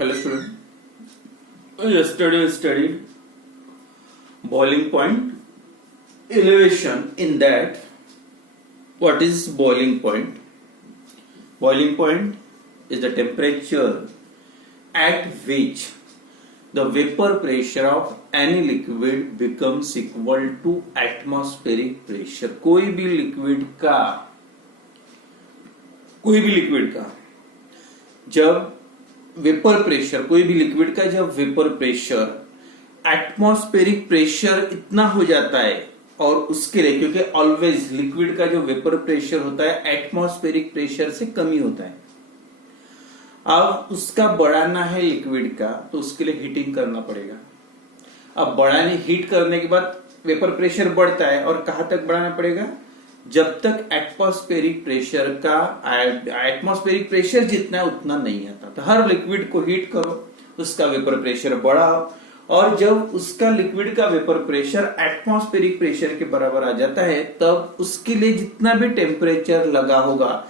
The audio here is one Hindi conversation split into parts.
Hello student. Yesterday we studied boiling point elevation. In that, what is boiling point? Boiling point is the temperature at which the vapor pressure of any liquid becomes equal to atmospheric pressure. कोई भी लिक्विड का जब वेपर प्रेशर, कोई भी लिक्विड का जब वेपर प्रेशर एटमॉस्फेरिक प्रेशर इतना हो जाता है, और उसके लिए क्योंकि ऑलवेज लिक्विड का जो वेपर प्रेशर होता है एटमॉस्फेरिक प्रेशर से कम ही होता है। अब उसका बढ़ाना है लिक्विड का, तो उसके लिए हीटिंग करना पड़ेगा। अब बढ़ाने हीट करने के बाद वेपर प्रेशर बढ़ता है, और कहां तक बढ़ाना पड़ेगा? जब तक एटमॉस्फेरिक प्रेशर जितना है उतना नहीं आता। तो हर लिक्विड को हीट करो, उसका वेपर प्रेशर बढ़ाओ, और जब उसका लिक्विड का वेपर प्रेशर एटमॉस्फेरिक प्रेशर के बराबर आ जाता है, तब उसके लिए जितना भी टेम्परेचर लगा होगा,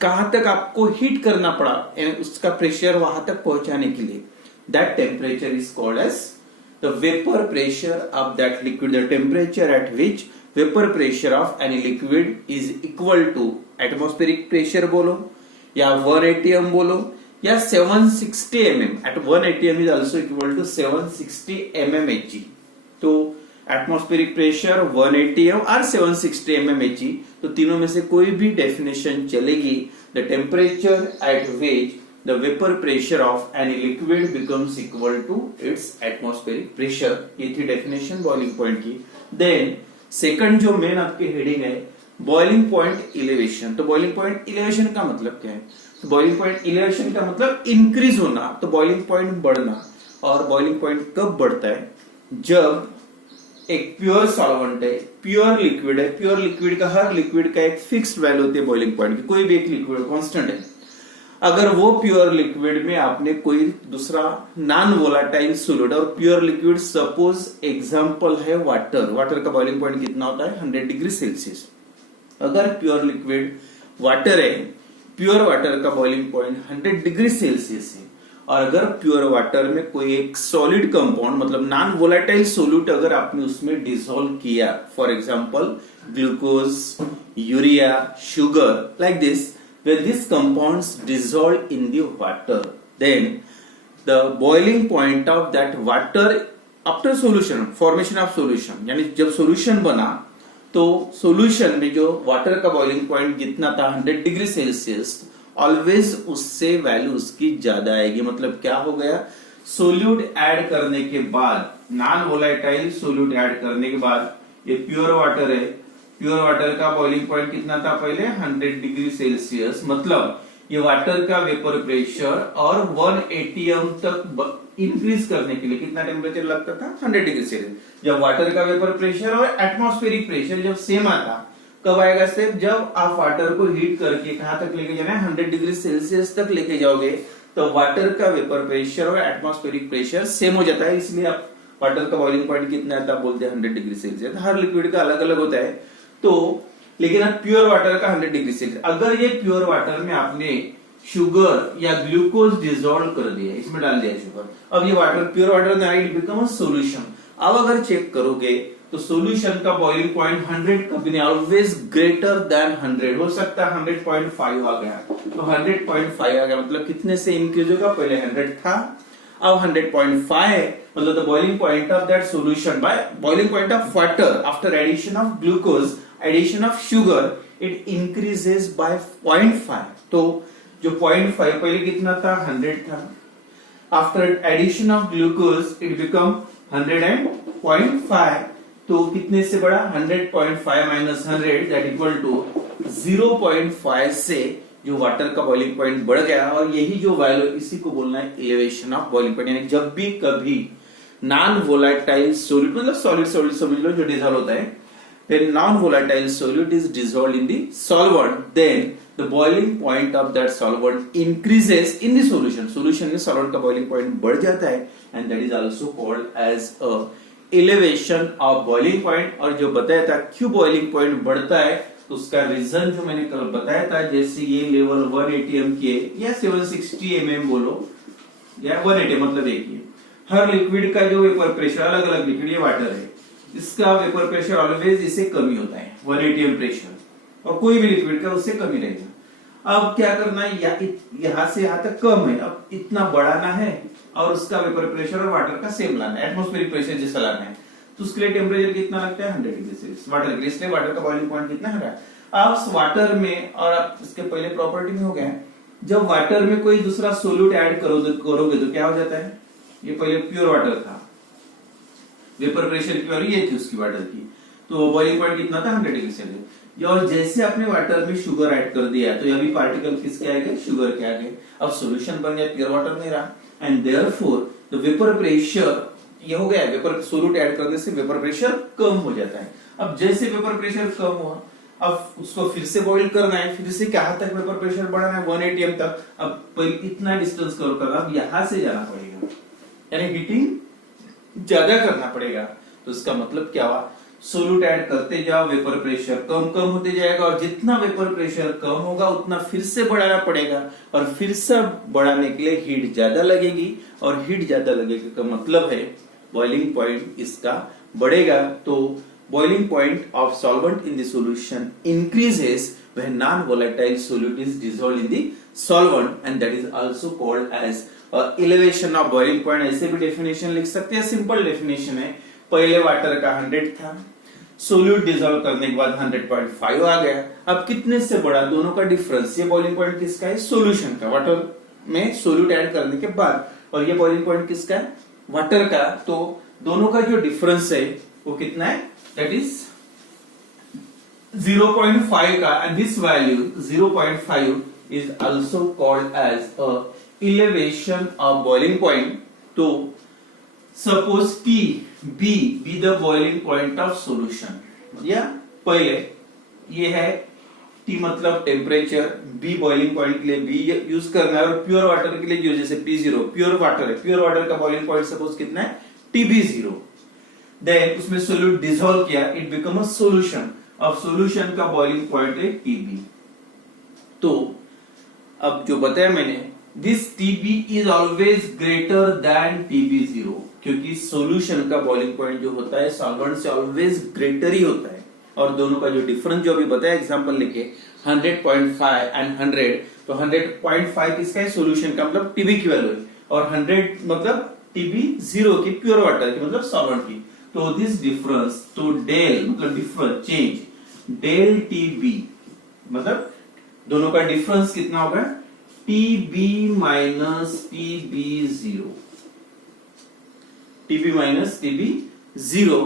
कहां तक आपको हीट करना पड़ा, उसका प्रेशर वहां तक पहुंचाने के लिए, that temperature is called as the vapour pressure of that liquid. The temperature at which vapour pressure of any liquid is equal to atmospheric pressure बोलो, या 1 atm बोलो, या 760 mm। At 1 atm is also equal to 760 mmHg। तो एटमॉस्फेरिक प्रेशर 1 atm और 760 mmHg, तो तीनों में से कोई भी डेफिनेशन चलेगी। The temperature at which the vapour pressure of any liquid becomes equal to its atmospheric pressure. ये थी डेफिनेशन बॉइलिंग पॉइंट की। देन सेकंड जो मेन आपके हेडिंग है, बॉइलिंग पॉइंट इलेवेशन। तो बॉइलिंग पॉइंट इलेवेशन का मतलब क्या है? तो बॉइलिंग पॉइंट इलेवेशन का मतलब इंक्रीज होना, तो बॉइलिंग पॉइंट बढ़ना। और बॉइलिंग पॉइंट कब बढ़ता है? जब एक प्योर सॉल्वेंट है, प्योर लिक्विड है, प्योर लिक्विड का, हर लिक्विड का एक फिक्स्ड वैल्यू होती है बॉइलिंग पॉइंट की। कोई भी एक लिक्विड कांस्टेंट है, अगर वो प्योर लिक्विड में आपने कोई दूसरा नॉन वोलाटाइल सोल्यूट, और प्योर लिक्विड सपोज एग्जांपल है वाटर, वाटर का बॉइलिंग पॉइंट कितना होता है? 100 डिग्री सेल्सियस। अगर प्योर लिक्विड वाटर है, प्योर वाटर का बॉइलिंग पॉइंट 100 डिग्री सेल्सियस है, और अगर प्योर वाटर में कोई एक सॉलिड कंपाउंड मतलब नॉन वोलाटाइल सोल्यूट अगर आपने उसमें डिसॉल्व किया, for example glucose, urea, sugar, like this, where these compounds dissolve in the water, then the boiling point of that water after solution, formation of solution, यानी जब solution बना, तो solution में जो water का boiling point जितना था 100 डिग्री सेल्सियस, ऑलवेज उससे वैल्यू उसकी ज्यादा आएगी। मतलब क्या हो गया? सोल्यूट ऐड करने के बाद, नॉन वोलेटाइल सोल्यूट ऐड करने के बाद, ये प्योर वाटर है, प्योर वाटर का बॉइलिंग पॉइंट कितना था पहले? 100 डिग्री सेल्सियस। मतलब ये वाटर का वेपर प्रेशर और 1 atm तक इंक्रीज करने के लिए कितना टेम्परेचर लगता था? 100 डिग्री सेल्सियस। जब वाटर का वेपर प्रेशर और एटमॉस्फेरिक प्रेशर जब सेम आता, कब आएगा स्टेप? जब आप वाटर को हीट करके कहां तक लेके जाना है? 100 डिग्री सेल्सियस तक लेके जाओगे, तो वाटर का वेपर प्रेशर और एटमॉस्फेरिक प्रेशर सेम हो जाता है। इसलिए आप वाटर का बॉइलिंग पॉइंट कितना आता बोलते हैं 100 डिग्री सेल्सियस। हर लिक्विड का अलग अलग होता है। तो लेकिन अब प्योर वाटर का 100 डिग्री सेल्सियस, अगर ये प्योर वाटर में आपने शुगर या ग्लूकोज डिसॉल्व कर दिया, इसमें डाल दिया शुगर, अब ये वाटर प्योर वाटर में इट बिकम अ सॉल्यूशन। अब अगर चेक करोगे तो सॉल्यूशन का बॉइलिंग पॉइंट 100 कभी नहीं, ऑलवेज ग्रेटर देन 100। हो सकता है 100.5 आ गया, तो 100.5 आ गया, मतलब कितने से इंक्रीज होगा? पहले 100 था, अब 100.5, मतलब the boiling point of that solution by boiling point of water after addition of glucose, addition of sugar, it increases by 0.5। तो जो 0.5 पहले कितना था? 100 था। After addition of glucose it become 100.5। तो कितने से बढ़ा? 100.5 माइनस 100 दैट इक्वल टू 0.5 से जो वाटर का बॉइलिंग पॉइंट बढ़ गया। और यही जो वैल्यू, इसी को बोलना है एलिवेशन ऑफ बॉइलिंग पॉइंट। यानी जब भी कभी नॉन वोलेटाइल सोल्यूट, मतलब सॉलिड सॉलिड समझ लो, जो डिसॉल्व होता है, when non-volatile solute is dissolved in the solvent, then the boiling point of that solvent increases in the solution. Solution में solvent का boiling point बढ़ जाता है, and that is also called as a elevation of boiling point। और जो बताया था क्यों boiling point बढ़ता है, तो उसका रीजन जो मैंने कल बताया था, जैसे ये लेवल 1 atm के या 760 mm बोलो, या 180 मतलब एक ही है। हर लिक्विड का जो वेपर प्रेशर, अलग अलग लिक्विड, ये वाटर है, इसका वेपर प्रेशर ऑलवेज इससे कम ही होता है 180 प्रेशर, और कोई भी लिक्विड का उससे कम ही रहेगा। अब क्या करना है, यहां से यहां तक कम है, अब इतना बढ़ाना है और उसका वेपर प्रेशर और वाटर का सेम लाना है, एटमॉस्फेरिक प्रेशर जैसा लाना है। तो उसके लिए टेम्परेचर कितना लगता है 100 डिग्री सेल्सियस वाटर के लिए, इसलिए वाटर का बॉइलिंग पॉइंट कितना है। आप वाटर में, और आप इसके पहले प्रॉपर्टी में हो गया, जब वाटर में कोई दूसरा सोल्यूट ऐड करोगे तो क्या हो जाता है, ये पहले प्योर वाटर था, वेपर प्रेशर की वैल्यू ये थी उसकी वाटर की, तो बॉइलिंग पॉइंट कितना था 100 डिग्री सेल्सियस। और जैसे आपने वाटर में शुगर ऐड कर दिया तो अभी पार्टिकल किसके आ गए, शुगर के आ गए, अब सॉल्यूशन बन गया, प्योर वाटर नहीं रहा, and therefore the vapour pressure ये हो गया, वेपर सोल्यूट ऐड करने से वेपर प्रेशर कम हो जाता है। अब जैसे वेपर प्रेशर कम हुआ, अब उसको फिर से बॉईल करना है, फिर से कहां तक वेपर प्रेशर बढ़ाना है 180 m तक। अब इतना डिस्टेंस कवर करना, अब यहां से जाना पड़ेगा, यानी हीटिंग ज्यादा करना पड़ेगा। तो इसका मतलब क्या हुआ, सोल्यूट ऐड करते जाओ, वेपर प्रेशर कम कम होते जाएगा, और जितना वेपर प्रेशर कम होगा उतना फिर से बढ़ाना पड़ेगा, और फिर से बढ़ाने के लिए हीट ज्यादा लगेगी, और हीट ज्यादा लगेगी का मतलब है बॉइलिंग पॉइंट इसका बढ़ेगा। तो boiling point of solvent in the solution increases when non-volatile solute is dissolved in the solvent, and that is also called as elevation of boiling point। ऐसे भी डेफिनेशन लिख सकते हैं, सिंपल डेफिनेशन है, पहले वाटर का 100 था, सोल्यूट डिसॉल्व करने के बाद 100.5 आ गया, अब कितने से बढ़ा, दोनों का डिफरेंस, ये बॉइलिंग पॉइंट किसका है, सोल्यूशन का, वाटर में सोल्यूट ऐड करने के बाद, और ये बॉइलिंग पॉइंट किसका है, वाटर का। तो दोनों का जो डिफरेंस है वो कितना है, that is 0.5 का, and this value 0.5 is also called as a elevation of boiling point। तो suppose T B be the boiling point of solution, या पहले ये है T मतलब टेम्परेचर, B बॉइलिंग पॉइंट के लिए B यूज करना है, और प्योर वाटर के लिए जो जैसे P0 प्योर वाटर है, प्योर वाटर का बॉइलिंग पॉइंट सपोज कितना है TB0, देन उसमें सोल्यूट डिसॉल्व किया, इट बिकम अ सॉल्यूशन, अब सॉल्यूशन का बॉइलिंग पॉइंट है TB। तो अब जो बताया मैंने, this TB is always greater than TB0, क्योंकि सॉल्यूशन का बॉइलिंग पॉइंट जो होता है सॉल्वेंट से ऑलवेज ग्रेटर ही होता है, और दोनों का जो डिफरेंस जो अभी बताया एग्जांपल लेके 100.5 एंड 100, तो 100.5 किसका है, सॉल्यूशन का, मतलब TB की वैल्यू है, और 100 मतलब TB0 की, प्योर वाटर की, मतलब सॉल्वेंट की। तो दिस डिफरेंस, तो डेल मतलब डिफरेंस चेंज, डेल TB मतलब दोनों का डिफरेंस कितना होगा, TB minus TB0, TB minus TB0,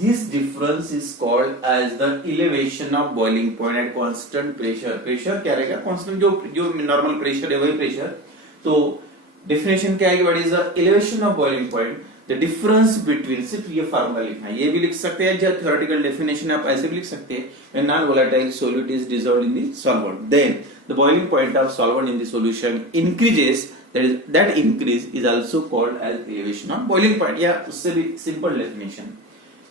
this difference is called as the elevation of boiling point at constant pressure. Pressure क्या रहेगा, कांस्टेंट, जो नॉर्मल प्रेशर है वही प्रेशर। तो डेफिनेशन क्या है, what is the elevation of boiling point, the difference between, सिर्फ ये फार्मूला लिखना है, ये भी लिख सकते हैं, जो थ्योरेटिकल डेफिनेशन आप ऐसे भी लिख सकते हैं, when non volatile solute is dissolved in the solvent, then the boiling point of solvent in the solution increases, that increase is also called as elevation of boiling point. या उससे भी सिंपल डेफिनेशन,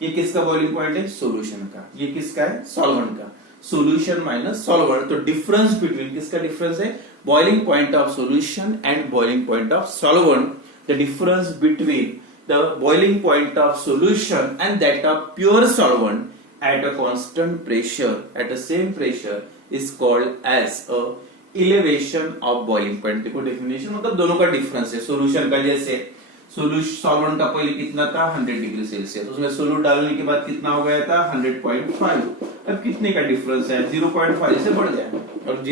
ये किसका बॉइलिंग पॉइंट है, सॉल्यूशन का, ये किसका है, सॉल्वेंट का, सॉल्यूशन माइनस सॉल्वेंट, तो डिफरेंस बिटवीन, किसका डिफरेंस है, boiling point of solution and boiling point of solvent, the difference between the boiling point of solution and that of pure solvent at a constant pressure, at the same pressure, is called as a elevation of boiling point। देखो डेफिनेशन मतलब दोनों का डिफरेंस है, सॉल्यूशन का, जैसे सॉल्वेंट का पहले कितना था 100 डिग्री सेल्सियस, उसमें सोल्यूट डालने के बाद कितना हो गया था 100.5, अब कितने का डिफरेंस है, 0.5 से बढ़ गया, और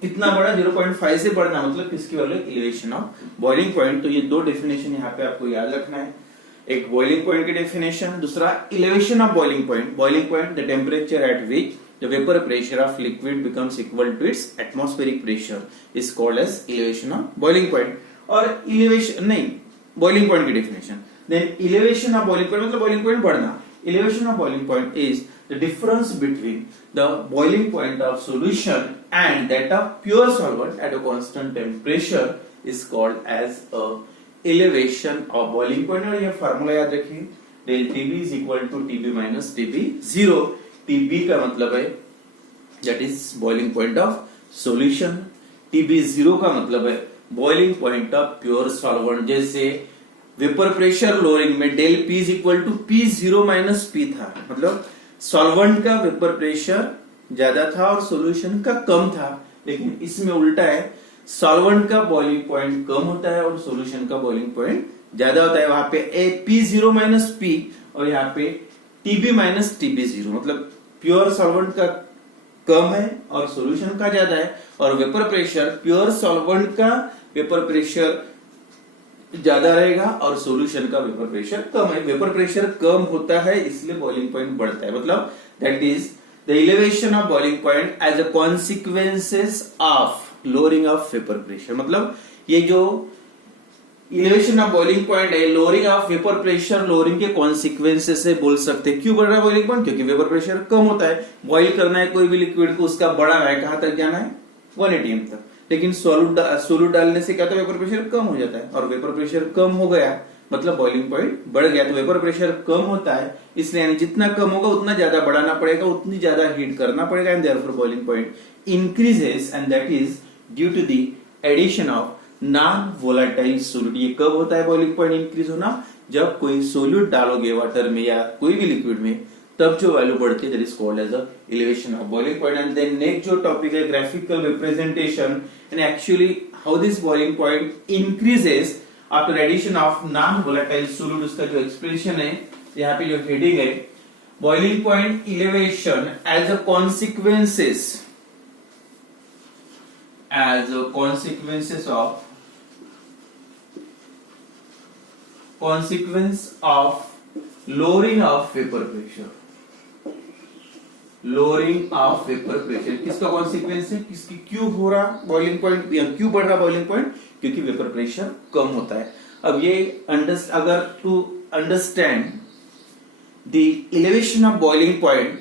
कितना बड़ा 0.5 से बढ़ना मतलब किसकी value, elevation of boiling point. तो ये दो डेफिनेशन यहाँ पे आपको याद रखना है, एक बॉइलिंग पॉइंट की डेफिनेशन, दूसरा elevation of boiling point. Boiling point the temperature at which the vapour pressure of liquid becomes equal to its atmospheric pressure is called as elevation of boiling point. और इलेवेशन नहीं, बॉइलिंग पॉइंट की definition, then elevation of boiling point मतलब बॉइलिंग पॉइंट बढ़ना, elevation of boiling point is the difference between the boiling point of solution and that of pure solvent at a constant temperature is called as a elevation of boiling point। और ये फार्मूला याद रखिए, del TB is equal to TB minus TB0। TB का मतलब है that is boiling point of solution, TB0 का मतलब है boiling point of pure solvent. जैसे वेपर प्रेशर लोअरिंग में del P is equal to P0 minus P था, मतलब सॉल्वेंट का वेपर प्रेशर ज्यादा था और सॉल्यूशन का कम था। लेकिन इसमें उल्टा है, सॉल्वेंट का बॉइलिंग पॉइंट कम होता है और सॉल्यूशन का बॉइलिंग पॉइंट ज्यादा होता है। वहां पे P0 माइनस पी और यहाँ पे TB माइनस TB0, मतलब प्योर सॉल्वेंट का कम है और सॉल्यूशन का ज्यादा है। और वेपर प्रेशर, प्योर सॉल्वेंट का वेपर प्रेशर ज्यादा रहेगा और सॉल्यूशन का वेपर प्रेशर कम है। वेपर प्रेशर कम होता है इसलिए बॉइलिंग पॉइंट बढ़ता है, मतलब that is the elevation of boiling point as a consequences of lowering of vapour pressure. मतलब ये जो एलिवेशन ऑफ बॉइलिंग पॉइंट है, lowering of vapour pressure, lowering के कॉन्सिक्वेंसेस से बोल सकते हैं। क्यों बढ़ रहा है बॉइलिंग पॉइंट? क्योंकि वेपर प्रेशर कम होता है। बॉइल करना है कोई भी लिक्विड को, उसका बढ़ाना है, कहां तक जाना है? 1 atm तक। लेकिन सोलूट डालने से क्या, तो वेपर प्रेशर कम हो जाता है और वेपर प्रेशर कम हो गया मतलब बॉइलिंग पॉइंट बढ़ गया। तो वेपर प्रेशर कम होता है इसलिए यानी जितना कम होगा उतना ज्यादा बढ़ाना पड़ेगा, उतनी ज्यादा हीट करना पड़ेगा, and therefore boiling point increases, and that is due to the addition of non volatile solute. ये कब होता है बॉइलिंग पॉइंट इंक्रीज होना? जब कोई सोल्यूट डालोगे वाटर में या कोई भी लिक्विड में, तब जो वैल्यू बढ़ती है that is called as a elevation of boiling point. And then next जो टॉपिक है graphical representation, and actually how this boiling point increases after addition of non volatile solute. उसका जो एक्सप्रेशन है, यहाँ पे जो हेडिंग है, boiling point elevation as a consequences of lowering of vapor pressure, किसका कॉन्सिक्वेंस है? किसकी क्यों हो रहा बॉइलिंग पॉइंट, क्यों बढ़ रहा बॉइलिंग पॉइंट? क्योंकि वेपर प्रेशर कम होता है। अब ये अगर to understand the elevation of boiling point,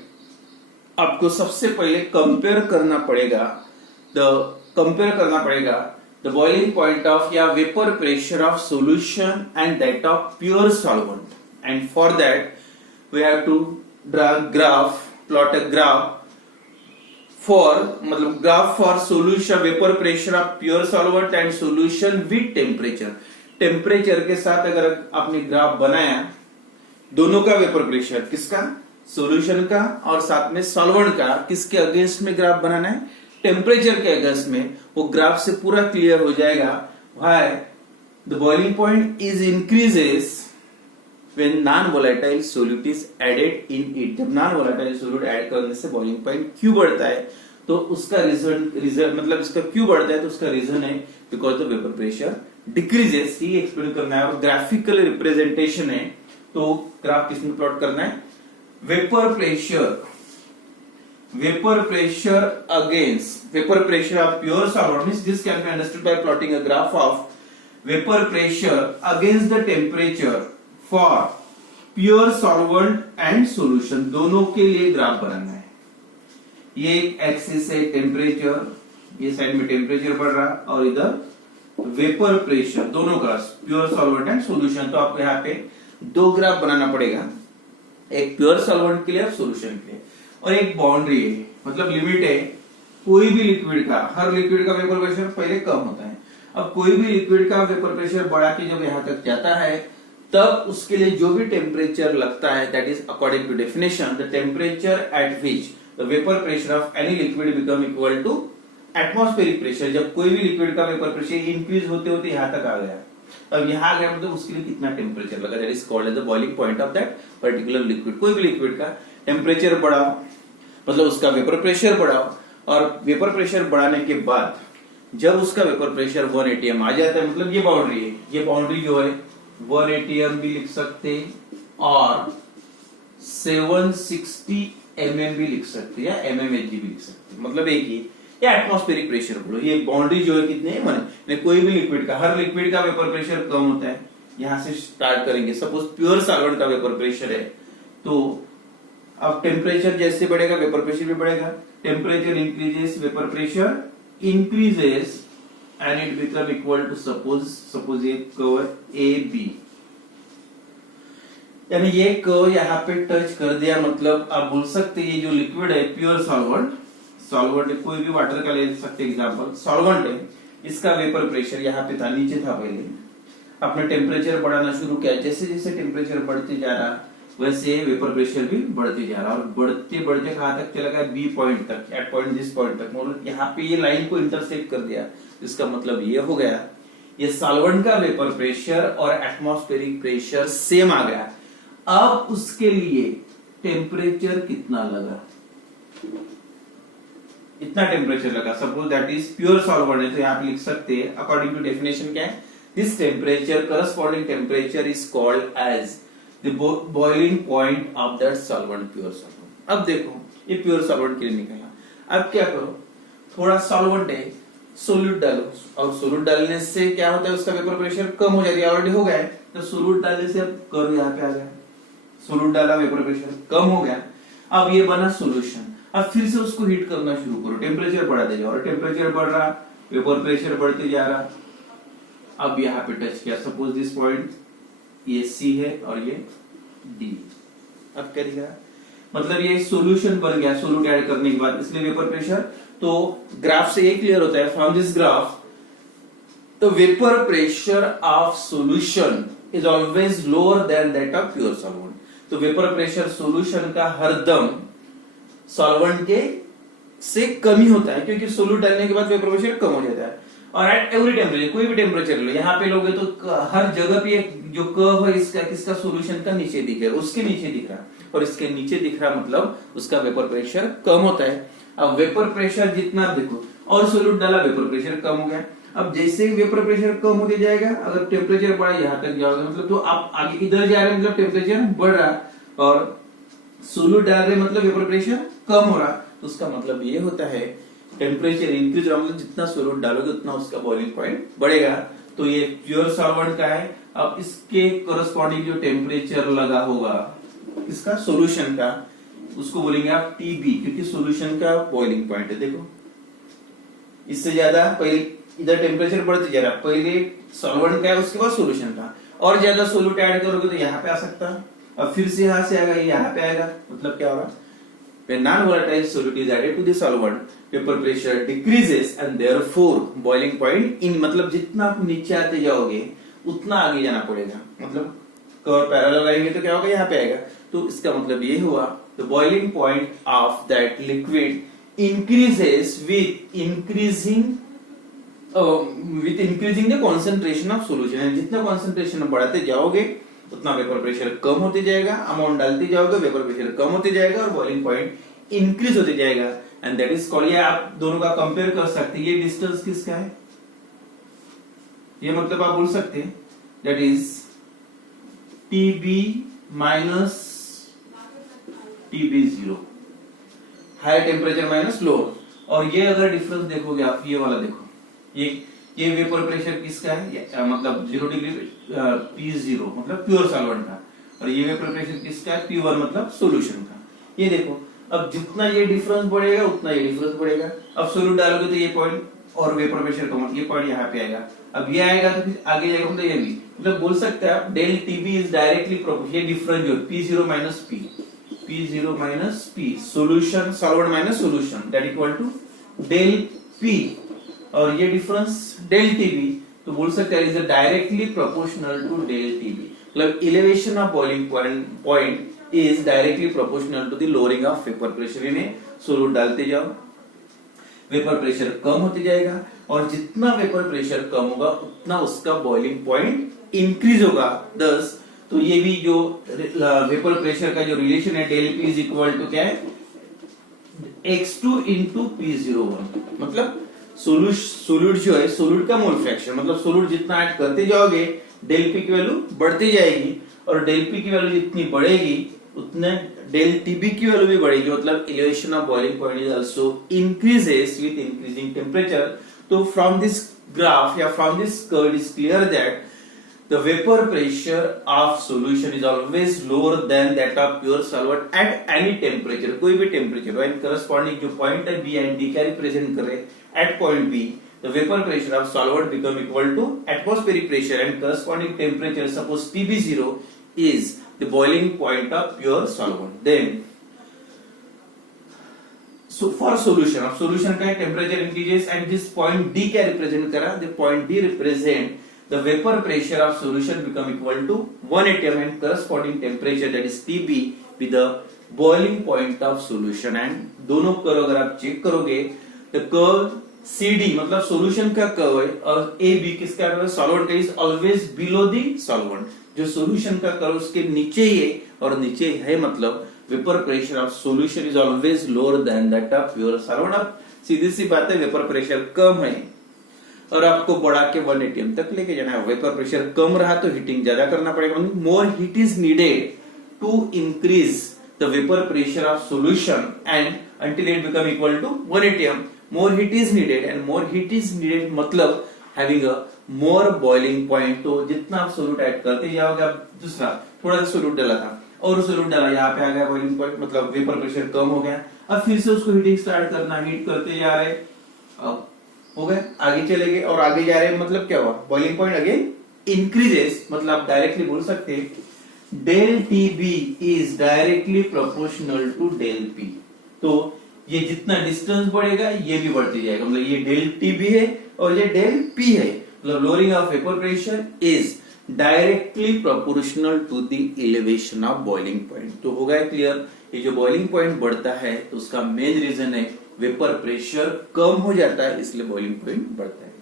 आपको सबसे पहले कंपेयर करना पड़ेगा the boiling point of या vapor pressure of solution and that of pure solvent, and for that we have to plot a graph for solution vapor pressure of pure solvent and solution with temperature के साथ अगर आपने ग्राफ बनाया, दोनों का वेपर प्रेशर, किसका? सॉल्यूशन का, और साथ में सॉल्वेंट का, किसके अगेंस्ट में ग्राफ बनाना है? टेम्परेचर के अगेंस्ट में। वो ग्राफ से पूरा क्लियर हो जाएगा why the boiling point is increases when non volatile solute is added in it. जब नॉन वोलेटाइल सोल्यूट ऐड करने से बॉइलिंग पॉइंट क्यों बढ़ता है, तो उसका रीजन मतलब इसका क्यों बढ़ता है, तो उसका रीजन है because the vapour pressure decreases. ये एक्सप्लेन करना है और ग्राफिकल रिप्रेजेंटेशन है। तो ग्राफ किसमें प्लॉट करना है? Vapour pressure against vapor pressure of pure solvent means this can be understood by plotting a graph of vapor pressure against the temperature for pure solvent and solution। दोनों के लिए ग्राफ बनाना है। ये एक एक्सिस है टेम्परेचर, ये साइड में टेम्परेचर बढ़ रहा और इधर वेपर प्रेशर, दोनों का प्योर सॉल्वेंट एंड सॉल्यूशन। तो आपको यहाँ पे दो ग्राफ बनाना पड़ेगा, एक प्योर सॉल्वेंट के लिए और सॉल्यूशन के लिए, और एक बाउंड्री है, मतलब लिमिट है। कोई भी लिक्विड का, हर लिक्विड का वेपर प्रेशर पहले कम होता है। अब कोई भी लिक्विड का वेपर प्रेशर बढ़ा के जब यहां तक जाता है, तब उसके लिए जो भी टेम्परेचर लगता है that is according to definition the temperature at which the vapour pressure of any liquid become equal to atmospheric pressure. जब कोई भी लिक्विड का वेपर प्रेशर इंक्रीज होते होते यहां तक आ गया, अब यहां आ गया मतलब उसके लिए कितना टेम्परेचर लगा, that is called as the boiling point of that particular liquid. कोई भी लिक्विड का टेम्परेचर बढ़ाओ मतलब उसका वेपर प्रेशर बढ़ाओ, और वेपर प्रेशर बढ़ाने के बाद जब उसका वेपर प्रेशर 1 atm आ जाता है, मतलब ये बाउंड्री है, ये बाउंड्री जो है 1 atm भी लिख सकते और 760 mm भी लिख सकते या mmHg भी लिख सकते, मतलब एक ही, या एटमॉस्फेरिक प्रेशर बोलो। ये बाउंड्री जो है कितने है, कोई भी लिक्विड का, हर लिक्विड का वेपर प्रेशर कम होता है। यहां से स्टार्ट करेंगे, सपोज प्योर सॉल्वेंट का वेपर प्रेशर है, तो अब टेम्परेचर जैसे बढ़ेगा वेपर प्रेशर भी बढ़ेगा। Temperature increases, vapour pressure increases, and it become equal to suppose ये कर्व ए बी, यानी ये कर्व यहाँ पे टच कर दिया, मतलब आप बोल सकते हैं ये जो लिक्विड है प्योर सॉल्वेंट कोई भी वाटर का ले सकते एग्जांपल, सॉल्वेंट है, इसका वेपर प्रेशर यहाँ पे था, नीचे था पहले, अपने टेम्परेचर बढ़ाना शुरू किया, जैसे जैसे टेम्परेचर बढ़ते जा रहा वैसे वेपर प्रेशर भी बढ़ते जा रहा, और बढ़ते बढ़ते कहां तक चला गया, बी पॉइंट तक, एट पॉइंट दिस पॉइंट तक, मतलब यहाँ पे ये लाइन को इंटरसेक्ट कर दिया। इसका मतलब ये हो गया, ये सॉल्वेंट का वेपर प्रेशर और एटमॉस्फेरिक प्रेशर सेम आ गया। अब उसके लिए टेम्परेचर कितना लगा, इतना टेम्परेचर लगा, suppose that is pure solvent है, तो यहाँ पे लिख सकते हैं अकॉर्डिंग टू डेफिनेशन क्या है, this temperature corresponding temperature is called as the boiling point of that solvent, pure solvent. अब देखो ये प्योर सॉल्वेंट के लिए निकला, अब क्या करो, थोड़ा सॉल्वेंट है, सोल्यूट डालो, और सोल्यूट डालने से क्या होता है, उसका वेपर प्रेशर कम हो जाती है, ऑलरेडी हो गया है, तो सोल्यूट डालने से अब कर्व यहाँ पे आ गया, सोल्यूट डाला, वेपर प्रेशर कम हो गया, अब ये बना सोल्यूशन। अब फिर से उसको हीट करना शुरू करो, टेम्परेचर बढ़ाते जाओ, और टेम्परेचर बढ़ रहा, वेपर प्रेशर बढ़ते जा रहा। अब यहाँ पे टच किया, सपोज दिस पॉइंट ये सी है और ये डी, अब क्या दिख रहा, मतलब ये सॉल्यूशन बन गया सोल्यूट ऐड करने के बाद, इसलिए वेपर प्रेशर, तो ग्राफ से ये क्लियर होता है, from this graph the vapour pressure of solution is always lower than that of pure solvent. तो वेपर प्रेशर सॉल्यूशन का हरदम सॉल्वेंट के से कम ही होता है, क्योंकि सोल्यूट डालने के बाद वेपर प्रेशर कम हो जाता है। और एट एवरी टेम्परेचर, कोई भी टेम्परेचर लो, यहाँ पे लोगे तो हर जगह पे जो कर्व है इसका किसका सोल्यूशन का नीचे दिख रहा है, उसके नीचे दिख रहा है, और इसके नीचे दिख रहा मतलब उसका वेपर प्रेशर कम होता है। अब वेपर प्रेशर जितना देखो, और सोल्यूट डाला, वेपर प्रेशर कम हो गया। अब जैसे ही वेपर प्रेशर कम होते जाएगा, अगर टेम्परेचर बढ़ा यहाँ तक जाओगे, मतलब तो आप आगे इधर जा रहे हैं, मतलब टेम्परेचर बढ़ रहा, और सोल्यूट डाल रहे मतलब वेपर प्रेशर कम हो रहा, तो उसका मतलब ये होता है टेम्परेचर इंक्रीज हो रहा, मतलब जितना सोल्यूट डालोगे उतना उसका बॉइलिंग पॉइंट बढ़ेगा। तो ये प्योर सॉल्वेंट का है। अब इसके कोरस्पॉन्डिंग जो टेम्परेचर लगा होगा इसका सोल्यूशन का, उसको बोलेंगे आप टीबी, क्योंकि सोल्यूशन का बॉइलिंग पॉइंट है। देखो इससे ज्यादा पहले इधर टेम्परेचर बढ़ते जा रहा, पहले सॉल्वेंट का है उसके बाद सोल्यूशन का, और ज्यादा सोल्यूट ऐड करोगे तो यहाँ पे आ सकता है, अब फिर से यहाँ से आएगा, यहाँ पे आएगा, मतलब क्या होगा, when non-volatile solute is added to the solvent, vapor pressure decreases and therefore boiling point in, मतलब जितना आप नीचे आते जाओगे उतना आगे जाना पड़ेगा, मतलब कर्व पैरेलल आएंगे तो क्या होगा, यहाँ पे आएगा। तो इसका मतलब ये हुआ, the boiling point of that liquid increases with increasing the concentration of solution, जितना concentration बढ़ाते जाओगे उतना वेपर प्रेशर कम होते जाएगा, अमाउंट डालते जाओगे वेपर प्रेशर कम होते जाएगा, और बॉइलिंग पॉइंट इंक्रीज होते जाएगा, एंड दैट इज कॉल्ड, ये आप दोनों का कंपेयर कर सकते हैं, ये डिस्टेंस किसका है, ये मतलब आप बोल सकते हैं that is TB minus TB zero, high temperature minus low. और ये अगर डिफरेंस देखोगे आप, ये वाला देखो, ये वेपर प्रेशर किसका है, मतलब 0 डिग्री P0 मतलब प्योर सॉल्वेंट का, और ये वेपर प्रेशर किसका है, P1 मतलब सॉल्यूशन का। ये देखो, अब जितना ये डिफरेंस बढ़ेगा उतना ये डिफरेंस बढ़ेगा। अब सोल्यूट डालोगे तो ये पॉइंट और वेपर प्रेशर का मतलब ये पॉइंट यहाँ पे आएगा, अब ये आएगा तो फिर आगे जाएगा, मतलब ये भी, मतलब बोल सकते हैं आप del TB is directly proportional, ये डिफरेंस जो P0 minus P, P0 minus P, solution solvent minus solution, that equal to del P, और ये डिफरेंस डेल टीबी, तो बोल सकते हैं is directly proportional to del TB, मतलब elevation of boiling point is directly proportional to the lowering of vapour pressure. इन्हें सोल्यूट डालते जाओ, वेपर प्रेशर कम होते जाएगा, और जितना वेपर प्रेशर कम होगा उतना उसका बॉइलिंग पॉइंट इंक्रीज होगा। दस तो ये भी जो वेपर प्रेशर का जो रिलेशन है del P is equal to क्या है, x2 इंटू P01, मतलब सोल्यूट जो है, सोल्यूट का मोल फ्रैक्शन, मतलब सोल्यूट जितना ऐड करते जाओगे डेल पी की वैल्यू बढ़ती जाएगी, और डेल पी की वैल्यू जितनी बढ़ेगी उतने डेल टीबी की वैल्यू भी बढ़ेगी, मतलब elevation of boiling point is also increases with increasing temperature. तो फ्रॉम दिस ग्राफ या from this curve is clear that the vapor pressure of solution is always lower than that of pure solvent at any temperature, कोई भी टेम्परेचर, and corresponding जो पॉइंट है B and D क्या रिप्रेजेंट करे, at point B the vapor pressure of solvent become equal to atmospheric pressure, and corresponding temperature suppose PB0 is the boiling point of pure solvent. Then for solution, अब सोल्यूशन का है temperature increases and this point D क्या रिप्रेजेंट करा, the point D represent the vapor pressure of solution become equal to 1 atm and corresponding temperature that is TB with the boiling point of solution and दोनों कर्व अगर आप चेक करोगे तो कर्व CD मतलब सॉल्यूशन का कर्व है और AB किसका कर्व है, सॉल्वेंट का, is always below the solvent, जो सॉल्यूशन का कर्व उसके नीचे ही है और नीचे है मतलब vapour pressure of solution is always lower than that of pure solvent. अब सीधी सी बात है वेपर प्रेशर कम है और आपको बढ़ा के 1 atm तक लेके जाना है, वेपर प्रेशर कम रहा तो हीटिंग ज्यादा करना पड़ेगा, more heat is needed to increase the vapour pressure of solution and until it become equal to 1 atm more heat is needed and more heat is needed मतलब having a more boiling point। तो जितना आप सोल्यूट ऐड करते जाओगे, आप दूसरा थोड़ा सा सोल्यूट डाला था और सोल्यूट डाला, यहाँ पे आ गया बॉइलिंग पॉइंट मतलब वेपर प्रेशर कम हो गया, अब फिर से उसको हीटिंग स्टार्ट करना, हीट करते जा रहे, अब हो गए आगे चले गए और आगे जा रहे हैं मतलब क्या हुआ, बॉइलिंग पॉइंट अगेन इंक्रीजेस, मतलब आप डायरेक्टली बोल सकते हैं del T B is directly proportional to del P. तो ये जितना डिस्टेंस बढ़ेगा ये भी बढ़ती जाएगा, मतलब ये डेल टी बी है और ये डेल पी है, मतलब lowering of vapour pressure is directly proportional to the elevation of boiling point. तो हो गया क्लियर, ये जो बॉइलिंग पॉइंट बढ़ता है तो उसका मेन रीजन है वेपर प्रेशर कम हो जाता है, इसलिए बॉइलिंग पॉइंट बढ़ता है।